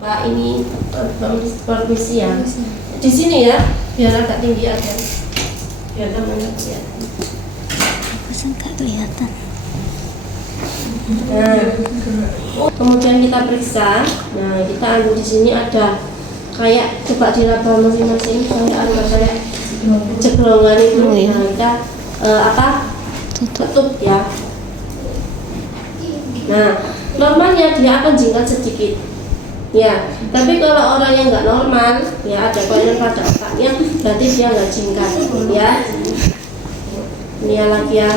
Mbak ini permisi ya. Di sini ya, biar agak tinggi aja. Biar teman-teman kelihatan. Pasang nggak kelihatan. Nah, kemudian kita periksa. Nah, kita ambil di sini ada kayak coba diraba masing-masing kayak ceklongan itu. Nah, kita tutup ya. Nah, normalnya dia akan jingkat sedikit. Ya, tapi kalau orang yang nggak normal, ya ada kelainan pada otaknya, berarti dia nggak jingkat, ya. Ini lagi ya.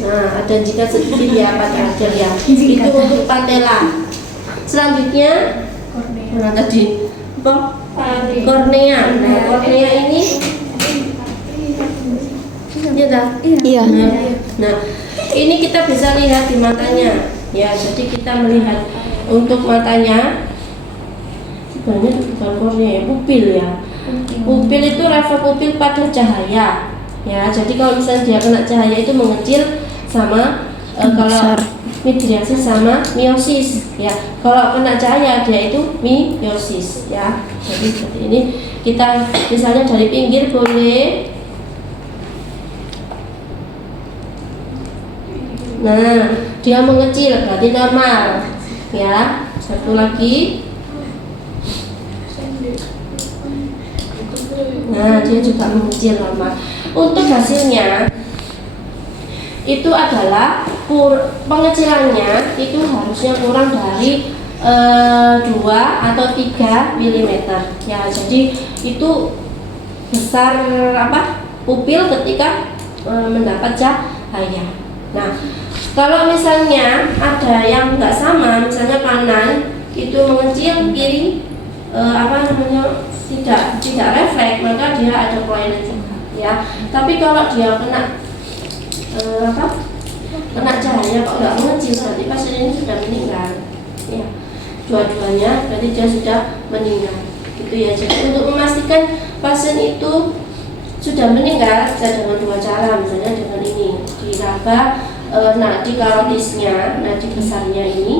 Nah, ada jingkat sedikit ya pada ajar ya. Itu untuk patella. Selanjutnya, nah tadi apa? Kornea. Nah, kornea ini, Iya. Nah, ini kita bisa lihat di matanya. Ya, jadi kita melihat untuk matanya sebenarnya bukan kornea, pupil ya. Pupil itu refleks pupil pada cahaya. Ya, jadi kalau misalnya dia kena cahaya itu mengecil sama kalau midriasis sama miosis. Ya, kalau kena cahaya dia itu miosis. Ya, jadi seperti ini. Kita misalnya dari pinggir boleh. Nah, dia mengecil berarti normal. Ya, satu lagi. Nah, dia juga mengecil normal. Untuk hasilnya itu adalah pengecilannya itu harusnya kurang dari 2 atau 3 mm. Ya, jadi itu besar pupil ketika mendapat cahaya. Nah, kalau misalnya ada yang nggak sama, misalnya kanan itu mengecil, kiri tidak refleks, maka dia ada kelainan juga, ya. Tapi kalau dia kena cahaya kok nggak mengecil, berarti pasien ini sudah meninggal, ya. Dua-duanya berarti dia sudah meninggal, gitu ya. Jadi untuk memastikan pasien itu sudah meninggal bisa dengan 2 cara, misalnya dengan ini diraba nadi karotisnya, nadi besarnya ini.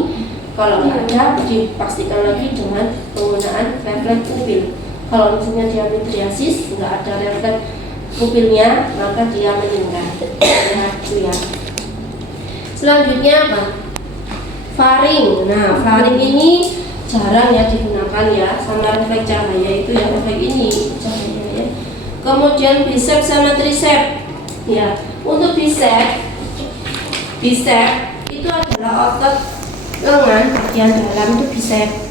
Kalau nggak ada, dipastikan lagi dengan penggunaan refleks pupil. Kalau misalnya dia midriasis, nggak ada refleks pupilnya, maka dia meninggal. Ya, itu ya. Selanjutnya apa? Faring. Nah, faring ini jarang ya digunakan ya, sama refleks cahaya itu ya, refleks ini cahayanya. Kemudian biceps sama triceps. Ya, untuk biceps itu adalah otot lengan bagian dalam, itu biceps.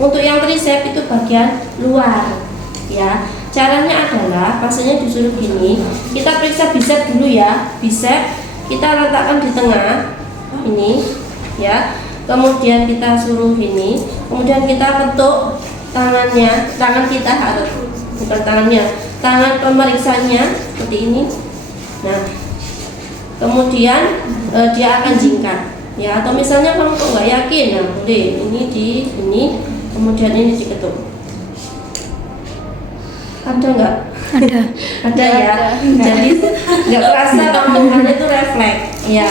Untuk yang triceps itu bagian luar. Ya, caranya adalah pasiennya disuruh gini. Kita periksa biceps dulu ya. Biceps kita letakkan di tengah ini, ya. Kemudian kita suruh ini. Kemudian kita ketuk tangannya, tangan kita harus bukan tangannya, tangan pemeriksanya seperti ini. Nah, kemudian dia akan jingkat, ya. Atau misalnya kalau nggak yakin, nah boleh ini di sini, kemudian ini diketuk. Ada nggak? Ada. Ada ya. Jadi nggak terasa keuntungannya itu refleks, ya.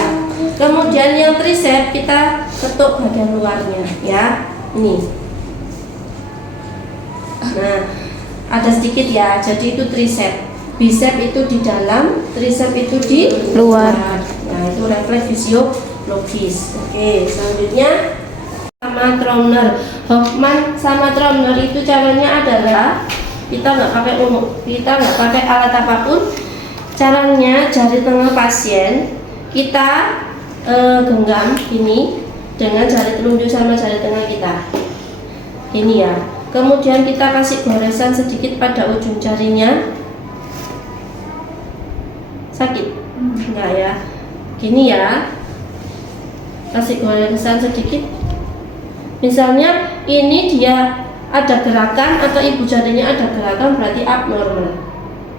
Kemudian yang triceps kita ketuk bagian luarnya, ya. Ini. Nah, ada sedikit ya. Jadi itu triceps. Biceps itu di dalam, triceps itu di luar. Nah, itu refleks fisiologis. Oke, selanjutnya sama Tromner. Hoffman sama Tromner itu caranya adalah kita nggak pakai alat apapun. Caranya jari tengah pasien kita genggam ini dengan jari telunjuk sama jari tengah kita. Ini ya. Kemudian kita kasih goresan sedikit pada ujung jarinya. Sakit? Enggak ya. Gini ya. Kasih goresan sedikit. Misalnya ini dia ada gerakan atau ibu jarinya ada gerakan, berarti abnormal.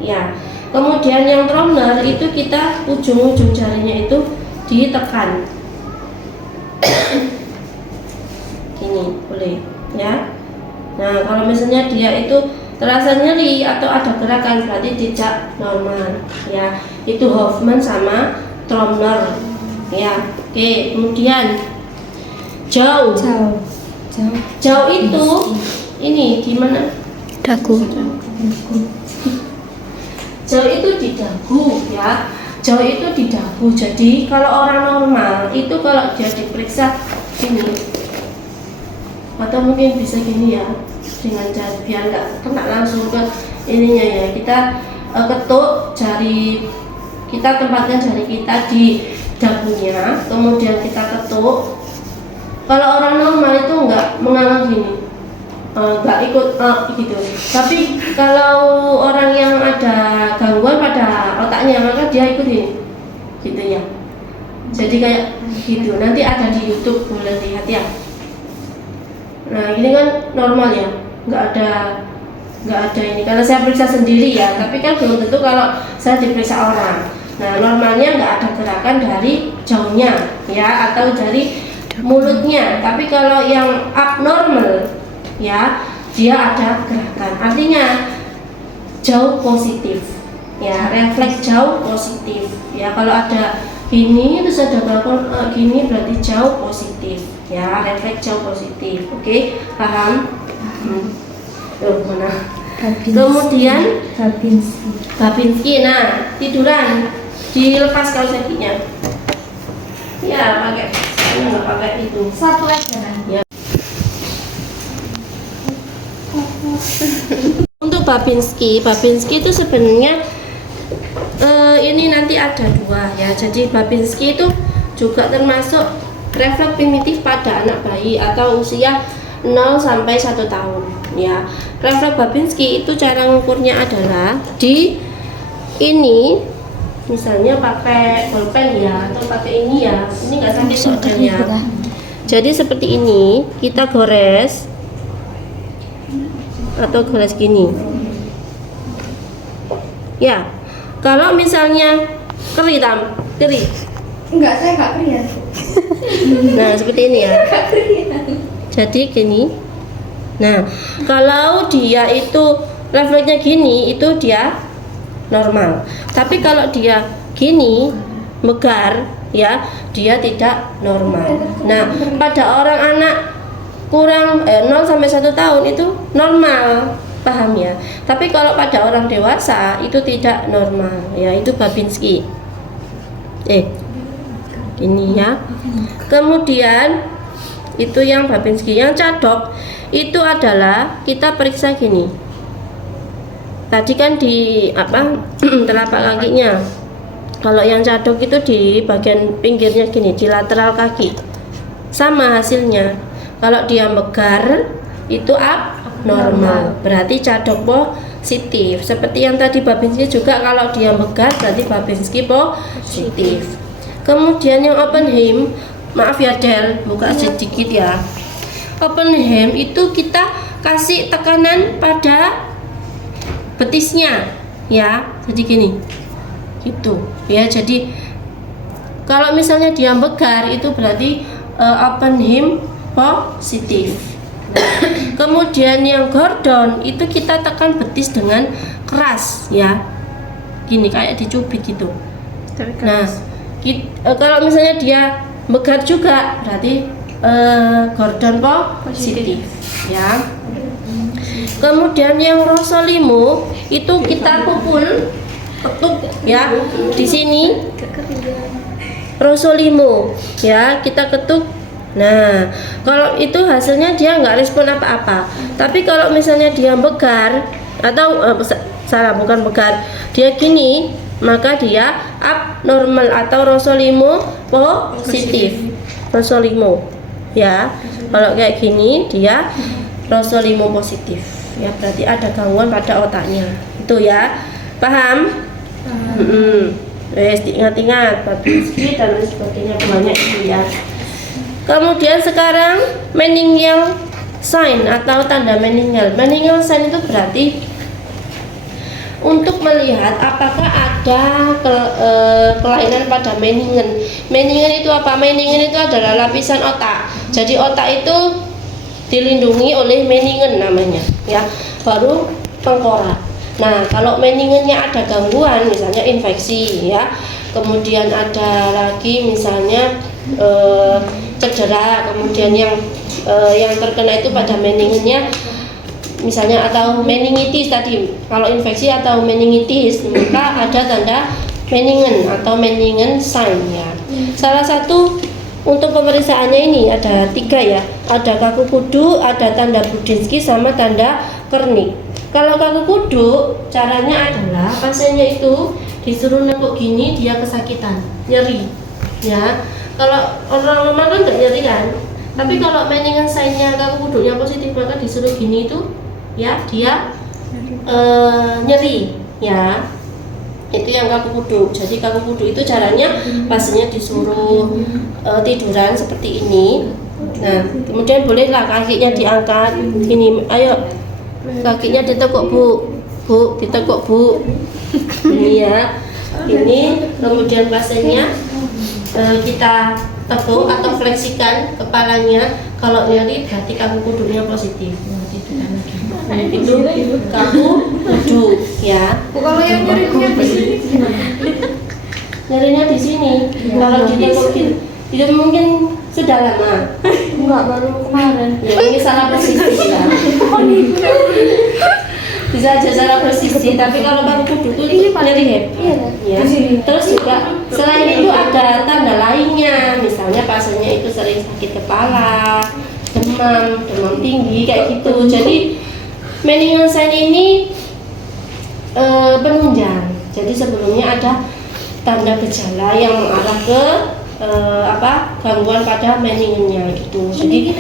Ya. Kemudian yang Tromner itu kita ujung-ujung jarinya itu ditekan. Gini, boleh ya. Nah, kalau misalnya dia itu terasa nyeri atau ada gerakan, berarti tidak normal, ya. Itu Hoffman sama Tromner, ya. Oke, kemudian jauh. Jauh itu ini di mana? Dagu. Jauh itu di dagu ya. Jauh itu di dagu. Jadi kalau orang normal itu kalau dia diperiksa ini atau mungkin bisa gini ya, dengan jari biar nggak kena langsung ke ininya ya. Kita ketuk jari, kita tempatkan jari kita di dagunya, kemudian kita ketuk. Kalau orang normal itu nggak mengalami gini, nggak ikut gitu. Tapi kalau orang yang ada gangguan pada otaknya maka dia ikut ini, gitu ya. Jadi kayak gitu. Nanti ada di YouTube, boleh lihat ya. Nah ini kan normal ya, nggak ada ini. Karena saya periksa sendiri ya, tapi kan belum tentu kalau saya diperiksa orang. Nah normalnya nggak ada gerakan dari jauhnya ya, atau dari mulutnya. Tapi kalau yang abnormal ya, dia ada gerakan. Artinya jauh positif ya, refleks jauh positif ya. Kalau ada gini terus ada gerakan gini berarti jauh positif ya, refleks jauh positif. Oke, paham? Mana? Kemudian Babinski. Nah, tiduran dilepas kaos kakinya ya, pakai nggak pakai itu, satu aja ya. Untuk Babinski itu sebenarnya ini nanti ada dua ya. Jadi Babinski itu juga termasuk refleks primitif pada anak bayi atau usia 0 sampai 1 tahun ya. Refleks Babinski itu cara ngukurnya adalah di ini, misalnya pakai bolpen ya, atau pakai ini ya. Ini nggak sampai sodan ya. Jadi seperti ini, kita gores atau gores gini ya. Kalau misalnya keri. Enggak, saya enggak pria. Nah seperti ini ya. Jadi gini. Nah kalau dia itu refleksnya gini, itu dia normal. Tapi kalau dia gini, megar ya, dia tidak normal. Nah pada orang anak kurang 0 sampai 1 tahun itu normal, paham ya. Tapi kalau pada orang dewasa itu tidak normal ya, itu Babinski. Ini ya. Kemudian itu yang Babinski. Yang cadok itu adalah kita periksa gini. Tadi kan di telapak kakinya. Kalau yang cadok itu di bagian pinggirnya gini, di lateral kaki. Sama hasilnya. Kalau dia megar itu abnormal, berarti cadok positif. Seperti yang tadi Babinski juga, kalau dia megar berarti Babinski positif. Kemudian yang Oppenheim, maaf ya Del, buka sedikit ya. Oppenheim itu kita kasih tekanan pada betisnya ya, jadi gini gitu ya. Jadi kalau misalnya dia megar itu berarti Oppenheim positif. Kemudian yang Gordon itu kita tekan betis dengan keras ya, gini kayak dicubit gitu. Nah kalau misalnya dia megar juga berarti Gordon positif ya. Kemudian yang Rossolimo itu kita ketuk ya, di sini Rossolimo ya, kita ketuk. Nah kalau itu hasilnya dia nggak respon apa-apa. Tapi kalau misalnya dia megar atau bukan megar, dia gini, maka dia abnormal atau Rossolimo positif. Rossolimo ya, kalau kayak gini dia Rossolimo positif ya, berarti ada gangguan pada otaknya itu ya, paham? Wes diingat-ingat Babinski dan lain sebagainya, banyak itu ya. Kemudian sekarang meningeal sign atau tanda meningeal. Meningeal sign itu berarti untuk melihat apakah ada kelainan pada meningen. Meningen itu apa? Meningen itu adalah lapisan otak. Jadi otak itu dilindungi oleh meningen namanya ya, baru tengkorak. Nah kalau meningennya ada gangguan, misalnya infeksi ya, kemudian ada lagi misalnya cedera, kemudian yang yang terkena itu pada meninginnya, misalnya atau meningitis tadi. Kalau infeksi atau meningitis, maka ada tanda meningen atau meningen sign ya. Salah satu untuk pemeriksaannya ini ada 3 ya. Ada kaku kudu, ada tanda Budinsky sama tanda Kernik. Kalau kaku kudu, caranya adalah pasiennya itu disuruh nengok gini, dia kesakitan, nyeri ya. Kalau orang normal kan nggak nyeri kan, tapi kalau meningen sign-nya kaku kudunya positif, maka disuruh gini itu ya dia nyeri ya. Itu yang kaku kudu. Jadi kaku kudu itu caranya pasiennya disuruh tiduran seperti ini. Nah, kemudian bolehlah kakinya diangkat gini, ayo kakinya ditekuk bu, ditekuk bu. Ini ya, ini kemudian pasiennya kita tekuk atau fleksikan kepalanya. Kalau nyeri berarti kaku kudunya positif. Itu kaku kudu ya. Kalau yang nyerinya di sini, Nyerinya di sini. Kalau ditemukin itu mungkin sudah lama. enggak, baru kemarin. Ya ini salah posisi ya. Bisa aja salah posisi. Tapi kalau kaku kudu itu nyeri hebat. Ya. Terus juga selain itu ada tanda lainnya. Misalnya pasiennya itu sering sakit kepala, demam tinggi kayak gitu. Jadi meningen sign ini penunjang. Jadi sebelumnya ada tanda gejala yang mengarah ke gangguan pada meningennya gitu. Jadi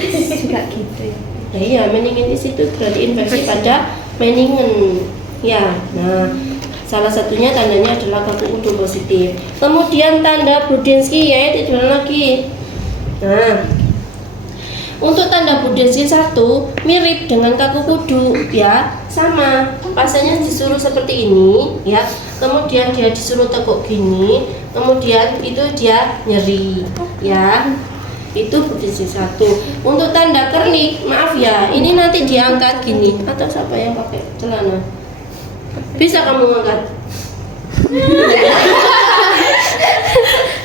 Enggak gitu ya. ya iya, meningitis itu berarti infeksi pada meningen ya. Nah, salah satunya tandanya adalah kaku kudu positif. Kemudian tanda Budinsky ya, tiduran lagi. Nah, untuk tanda Budinsky 1 mirip dengan kaku kudu ya, sama. Pasiennya disuruh seperti ini ya. Kemudian dia disuruh tekuk gini, kemudian itu dia nyeri ya. Itu Budinsky 1. Untuk tanda Kernik, maaf ya, ini nanti diangkat gini. Atau siapa yang pakai celana? Bisa kamu angkat?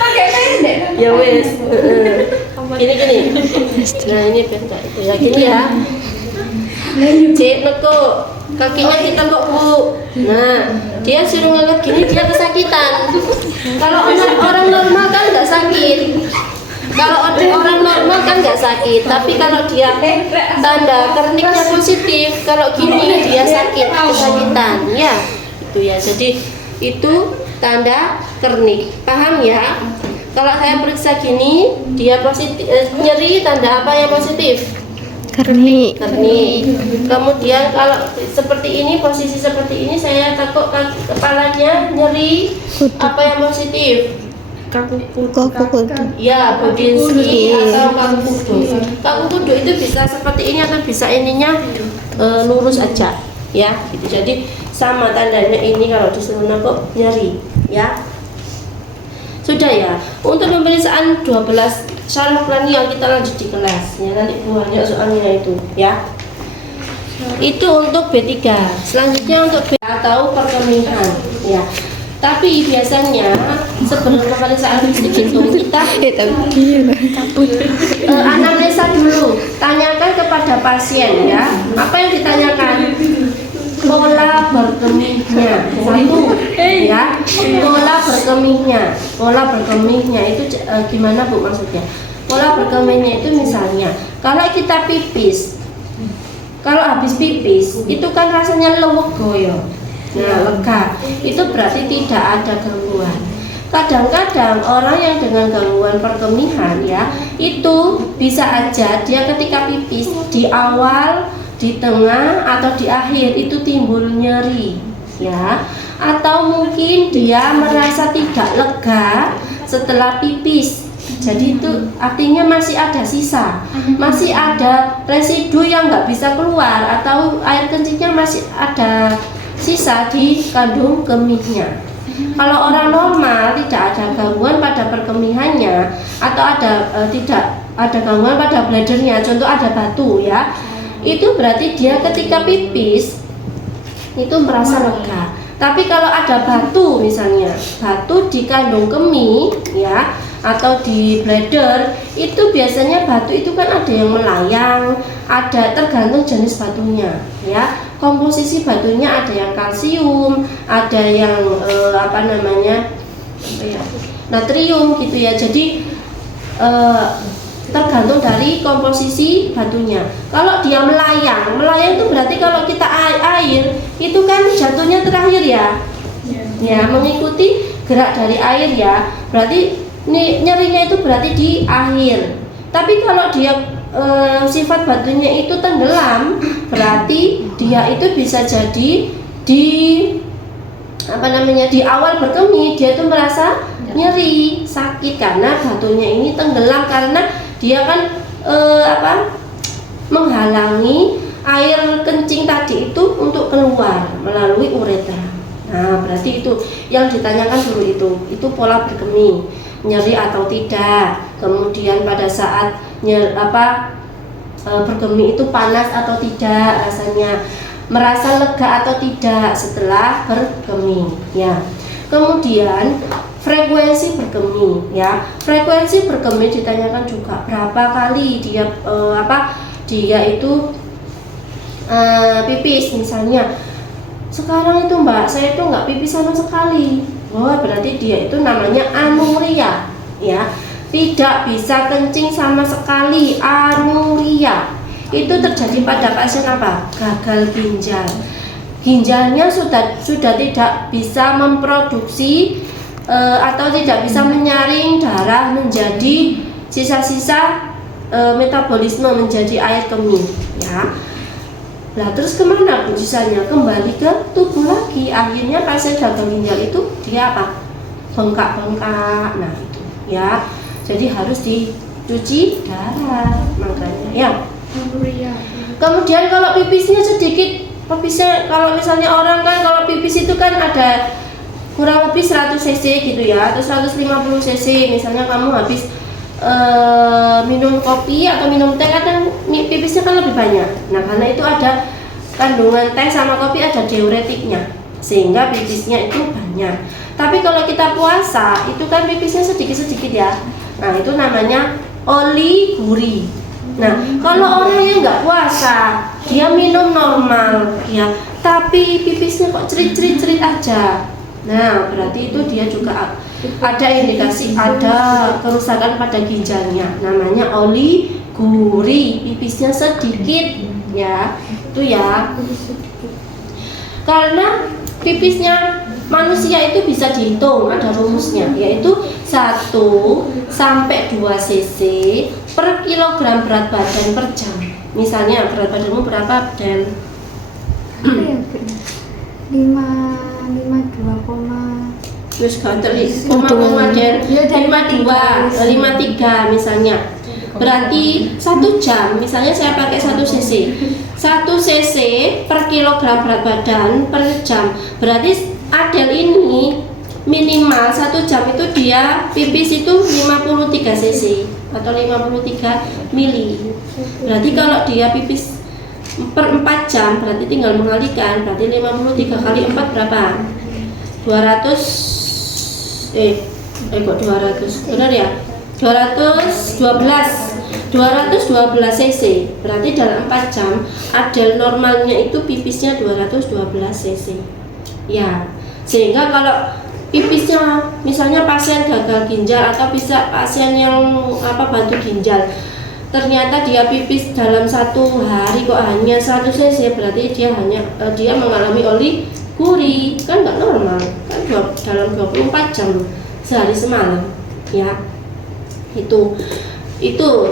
Pakai pendek. Ya wes. Gini. Nah ini beda itu ya, gini ya. Cek nekuk, kakinya ditekuk bu. Nah dia suruh ngangkat gini, dia kesakitan. Kalau orang normal kan nggak sakit. Kalau orang normal kan nggak sakit, tapi kalau dia tanda Kerniknya positif, kalau gini dia sakit, kesakitan ya. Itu ya. Jadi itu tanda Kernik. Paham ya? Kalau saya periksa gini, dia positif, nyeri, tanda apa yang positif? Kernik. Kemudian kalau seperti ini, posisi seperti ini, saya tekuk kepalanya nyeri, apa yang positif? Kaku kudu. Ya, Budinsky atau kaku kudu. Kaku kudu itu bisa seperti ini atau bisa ininya lurus aja, ya. Gitu. Jadi sama tandanya ini kalau disuruh nekuk nyeri, ya. Sudah ya. Untuk pemeriksaan 12 syaraf kranial kita lanjut di kelas, ya. Nanti banyak soalnya itu, ya. Itu untuk B3. Selanjutnya untuk B atau perkemihan, ya. Tapi biasanya sebelum pemeriksaan fisik itu kita anamnesa dulu, tanyakan kepada pasien ya. Apa yang ditanyakan? Pola berkemihnya. Satu ya, pola berkemihnya itu gimana Bu maksudnya? Pola berkemihnya itu misalnya kalau kita pipis, kalau habis pipis itu kan rasanya lewego ya. Nah, lega. Itu berarti tidak ada gangguan. Kadang-kadang orang yang dengan gangguan perkemihan ya, itu bisa aja dia ketika pipis di awal, di tengah atau di akhir itu timbul nyeri ya. Atau mungkin dia merasa tidak lega setelah pipis. Jadi itu artinya masih ada sisa, masih ada residu yang nggak bisa keluar atau air kencingnya masih ada sisa di kandung kemihnya. Kalau orang normal tidak ada gangguan pada perkemihannya atau tidak ada gangguan pada bladdernya, contoh ada batu ya, itu berarti dia ketika pipis itu merasa lega. Tapi kalau ada batu misalnya, batu di kandung kemih ya, atau di bladder itu biasanya batu itu kan ada yang melayang, ada tergantung jenis batunya ya. Komposisi batunya ada yang kalsium, ada yang natrium gitu ya. Jadi tergantung dari komposisi batunya. Kalau dia melayang itu berarti kalau kita air itu kan jatuhnya terakhir ya. Ya, mengikuti gerak dari air ya. Berarti nyerinya itu berarti di akhir. Tapi kalau dia sifat batunya itu tenggelam, berarti dia itu bisa jadi di di awal berkemih dia itu merasa nyeri, sakit karena batunya ini tenggelam, karena dia kan menghalangi air kencing tadi itu untuk keluar melalui uretra. Nah, berarti itu yang ditanyakan dulu, itu pola berkemih, nyeri atau tidak. Kemudian pada saat berkemih itu panas atau tidak rasanya, merasa lega atau tidak setelah berkemih ya. Kemudian frekuensi berkemih ya. Frekuensi berkemih ditanyakan juga berapa kali dia dia itu pipis. Misalnya sekarang itu Mbak, saya itu nggak pipis sama sekali. Wah, berarti dia itu namanya anuria ya. Tidak bisa kencing sama sekali, anuria. Itu terjadi pada pasien gagal ginjal. Ginjalnya sudah tidak bisa memproduksi atau tidak bisa menyaring darah menjadi sisa-sisa metabolisme menjadi air kemih ya. Nah, terus kemana sisanya? Kembali ke tubuh lagi. Akhirnya pasien gagal ginjal itu dia bengkak-bengkak. Nah, itu ya. Jadi harus dicuci darah makanya ya. Kemudian kalau pipisnya sedikit, kalau misalnya orang kan kalau pipis itu kan ada kurang lebih 100 cc gitu ya, atau 150 cc. Misalnya kamu habis minum kopi atau minum teh, kadang pipisnya kan lebih banyak. Nah, karena itu ada kandungan teh sama kopi ada diuretiknya, sehingga pipisnya itu banyak. Tapi kalau kita puasa itu kan pipisnya sedikit-sedikit ya. Nah, itu namanya oliguri. Nah, kalau orang yang nggak puasa, dia minum normal ya, tapi pipisnya kok cerit-cerit aja. Nah, berarti itu dia juga ada indikasi ada kerusakan pada ginjalnya, namanya oliguri, pipisnya sedikit ya. Itu ya. Karena pipisnya manusia itu bisa dihitung, ada rumusnya, yaitu 1 sampai 2 cc per kilogram berat badan per jam. Misalnya berat badanmu berapa, Del? 52, Terus ganti koma Del 53 misalnya. Berarti 1 jam, misalnya saya pakai 1 cc. 1 cc per kilogram berat badan per jam. Berarti Adel ini minimal 1 jam itu dia pipis itu 53 cc atau 53 mili. Berarti kalau dia pipis per 4 jam berarti tinggal mengalikan, berarti 53 kali 4 berapa? 200 kok 200 benar ya? 212 cc. Berarti dalam 4 jam Adel normalnya itu pipisnya 212 cc ya. Sehingga kalau pipisnya misalnya pasien gagal ginjal atau bisa pasien yang batu ginjal, ternyata dia pipis dalam 1 hari kok hanya 1 cc, berarti dia mengalami oliguri, kan nggak normal kan dalam 24 jam sehari semalam ya. Itu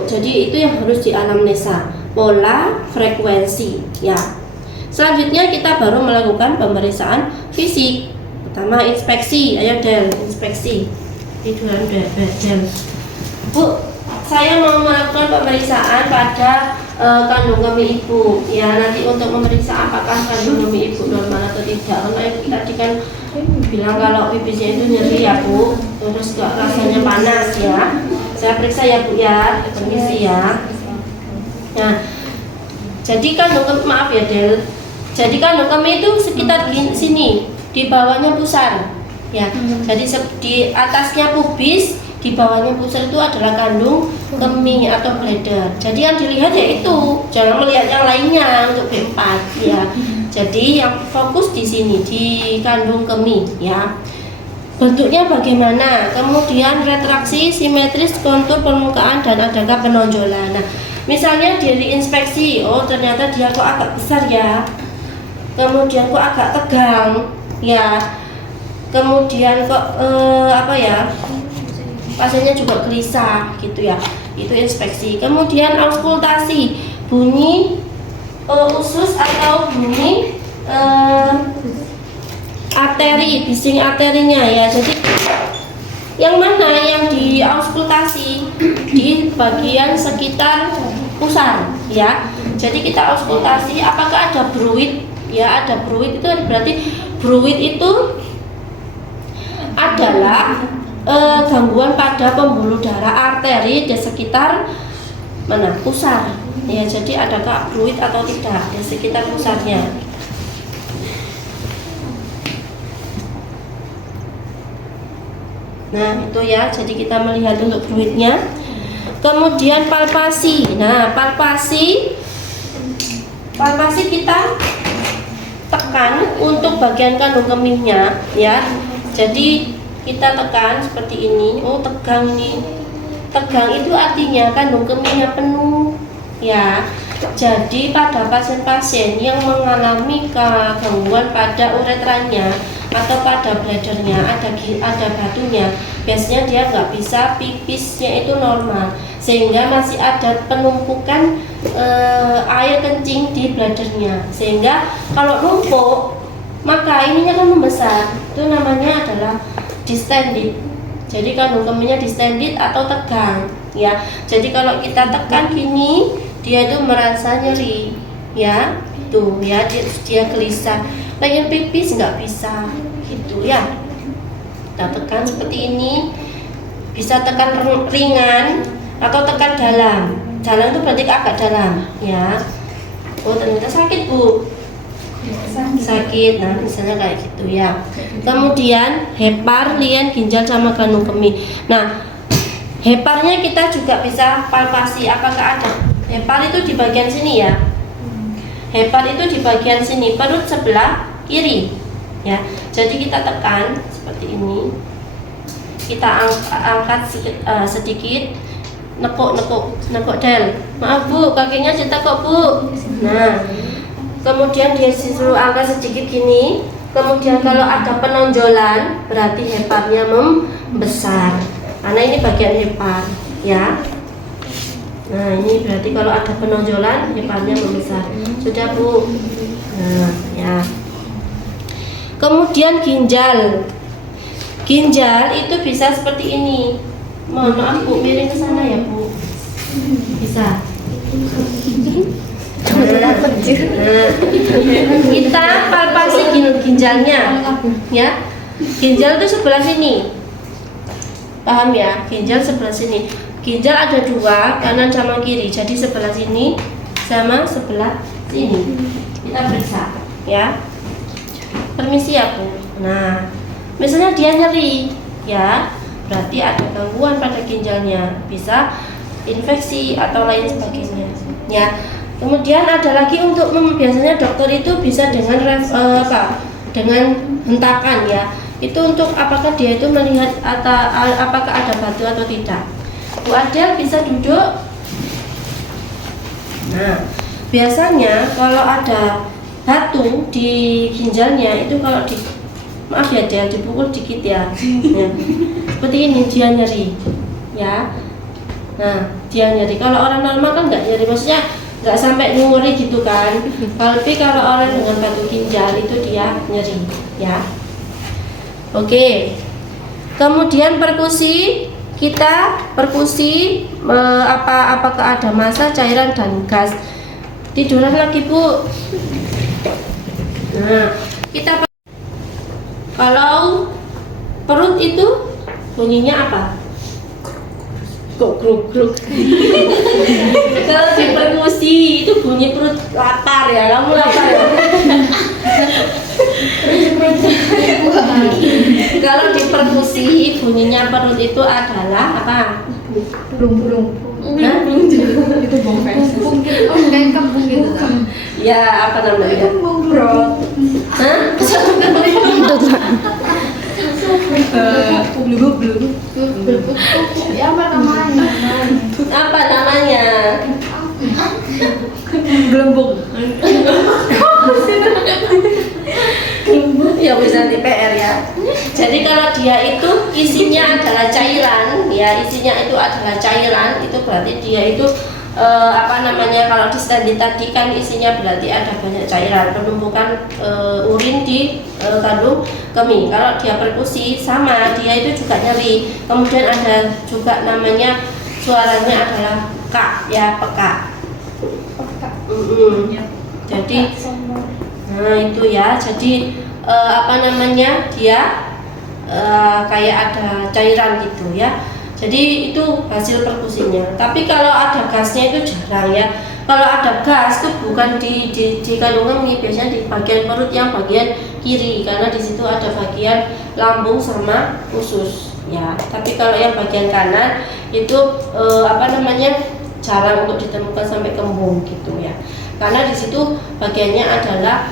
jadi itu yang harus dianamnesa, pola frekuensi ya. Selanjutnya kita baru melakukan pemeriksaan fisik. Pertama inspeksi, ayo Del, inspeksi. Tiduran Del. Bu, saya mau melakukan pemeriksaan pada kandung kemih ibu. Ya, nanti untuk memeriksa apakah kandung kemih ibu normal atau tidak. Karena ibu tadi kan bilang kalau pipisnya itu nyeri ya Bu, terus rasanya panas ya. Saya periksa ya Bu ya, permisi ya. Nah, jadi kandung kemih, maaf ya Del. Jadi kandung kemih itu sekitar sini. Di bawahnya pusar ya. Jadi di atasnya pubis, di bawahnya pusar itu adalah kandung kemih atau bladder. Jadi yang dilihat ya itu, jangan melihat yang lainnya untuk B4 ya. Jadi yang fokus di sini di kandung kemih ya. Bentuknya bagaimana? Kemudian retraksi, simetris, kontur permukaan dan adakah penonjolan. Nah, misalnya dari inspeksi, oh ternyata dia kok agak besar ya. Kemudian kok agak tegang ya. Kemudian kok pasiennya juga gelisah gitu ya. Itu inspeksi. Kemudian auskultasi, bunyi usus atau bunyi arteri, bising arterinya ya. Jadi yang mana yang di auskultasi di bagian sekitar pusar ya. Jadi kita auskultasi apakah ada bruit ya, ada bruit itu berarti bruit itu adalah gangguan pada pembuluh darah arteri di sekitar mana pusar ya. Jadi adakah bruit atau tidak di sekitar pusarnya. Nah itu ya, jadi kita melihat untuk bruitnya. Kemudian palpasi. Nah palpasi kita tekan untuk bagian kandung kemihnya ya. Jadi kita tekan seperti ini. Oh tegang nih. Tegang itu artinya kandung kemihnya penuh ya. Jadi pada pasien-pasien yang mengalami gangguan pada uretranya atau pada bladdernya ada batunya, biasanya dia nggak bisa pipisnya itu normal, sehingga masih ada penumpukan air kencing di bladdernya, sehingga kalau numpuk maka ininya kan membesar. Itu namanya adalah distended. Jadi kandung kemihnya distended atau tegang ya. Jadi kalau kita tekan gini, dia itu merasa nyeri ya, tuh ya, dia gelisah, pengen pipis nggak bisa gitu ya. Kita tekan seperti ini, bisa tekan ringan atau tekan dalam. Dalam itu berarti agak dalam ya. Oh ternyata sakit bu, sakit. Nah misalnya kayak gitu ya. Kemudian hepar, lien, ginjal sama kandung kemih. Nah heparnya kita juga bisa palpasi apakah ada. Hepar itu di bagian sini ya. Hepar itu di bagian sini, perut sebelah kiri ya. Jadi kita tekan seperti ini. Kita angkat sedikit, nekuk del. Maaf bu, kakinya ditekuk bu. Nah, kemudian dia disuruh angkat sedikit gini. Kemudian kalau ada penonjolan, berarti heparnya membesar. Karena ini bagian hepar ya. Nah ini berarti kalau ada penonjolan heparnya membesar. Sudah bu. Nah ya. Kemudian ginjal. Ginjal itu bisa seperti ini. Mohon maaf bu, miring ke sana ya bu. Bisa. Nah, kita palpasi ginjalnya ya. Ginjal itu sebelah sini. Paham ya? Ginjal sebelah sini. Ginjal ada dua, kanan sama kiri. Jadi sebelah sini sama sebelah sini. Kita periksa ya. Permisi ya bu. Nah misalnya dia nyeri ya, berarti ada gangguan pada ginjalnya, bisa infeksi atau lain sebagainya ya. Kemudian ada lagi untuk biasanya dokter itu bisa dengan dengan hentakan ya. Itu untuk apakah dia itu melihat atau apakah ada batu atau tidak. Bu Adel bisa duduk. Nah biasanya kalau ada batu di ginjalnya itu kalau maaf ya dia dipukul dikit ya, ya. Seperti ini dia nyeri ya. Nah dia nyeri. Kalau orang normal kan nggak nyeri, maksudnya nggak sampai nyeri gitu kan. Tapi kalau orang dengan batu ginjal itu dia nyeri ya. Oke. Kemudian perkusi, kita perkusi apakah ada massa, cairan dan gas. Tiduran lagi bu. Nah kita kalau perut itu bunyinya apa? Kok gruk-gruk. Kalau di perkusi itu bunyi perut lapar ya, kamu lapar ya? Kalau di perkusi bunyinya perut itu adalah apa? Belum. Hah? Itu bong kampung gitu. Oh, kayak kampung gitu kan. Ya apa namanya? Bro. Hah? Ya apa namanya? Apa namanya? Gelembung. Ya bisa di PR ya. Jadi kalau dia itu isinya adalah cairan, ya isinya itu adalah cairan, itu berarti dia itu apa namanya, kalau di studi tadi kan isinya berarti ada banyak cairan, penumpukan urin di kandung kemih. Kalau dia perkusi sama, dia itu juga nyeri. Kemudian ada juga namanya suaranya adalah kak ya, pekak. Jadi nah itu ya, jadi apa namanya, dia kayak ada cairan gitu ya. Jadi itu hasil perkusinya. Tapi kalau ada gasnya itu jarang ya. Kalau ada gas itu bukan di kandung kemih, biasanya di bagian perut yang bagian kiri, karena di situ ada bagian lambung sama usus ya. Tapi kalau yang bagian kanan itu apa namanya, jarang untuk ditemukan sampai kembung gitu ya. Karena di situ bagiannya adalah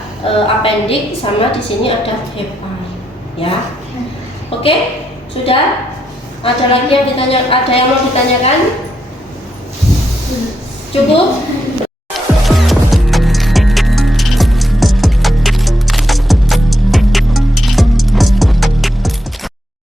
appendix sama di sini ada hepar ya. Oke, sudah? Ada lagi yang ditanya, ada yang mau ditanyakan? Cukup?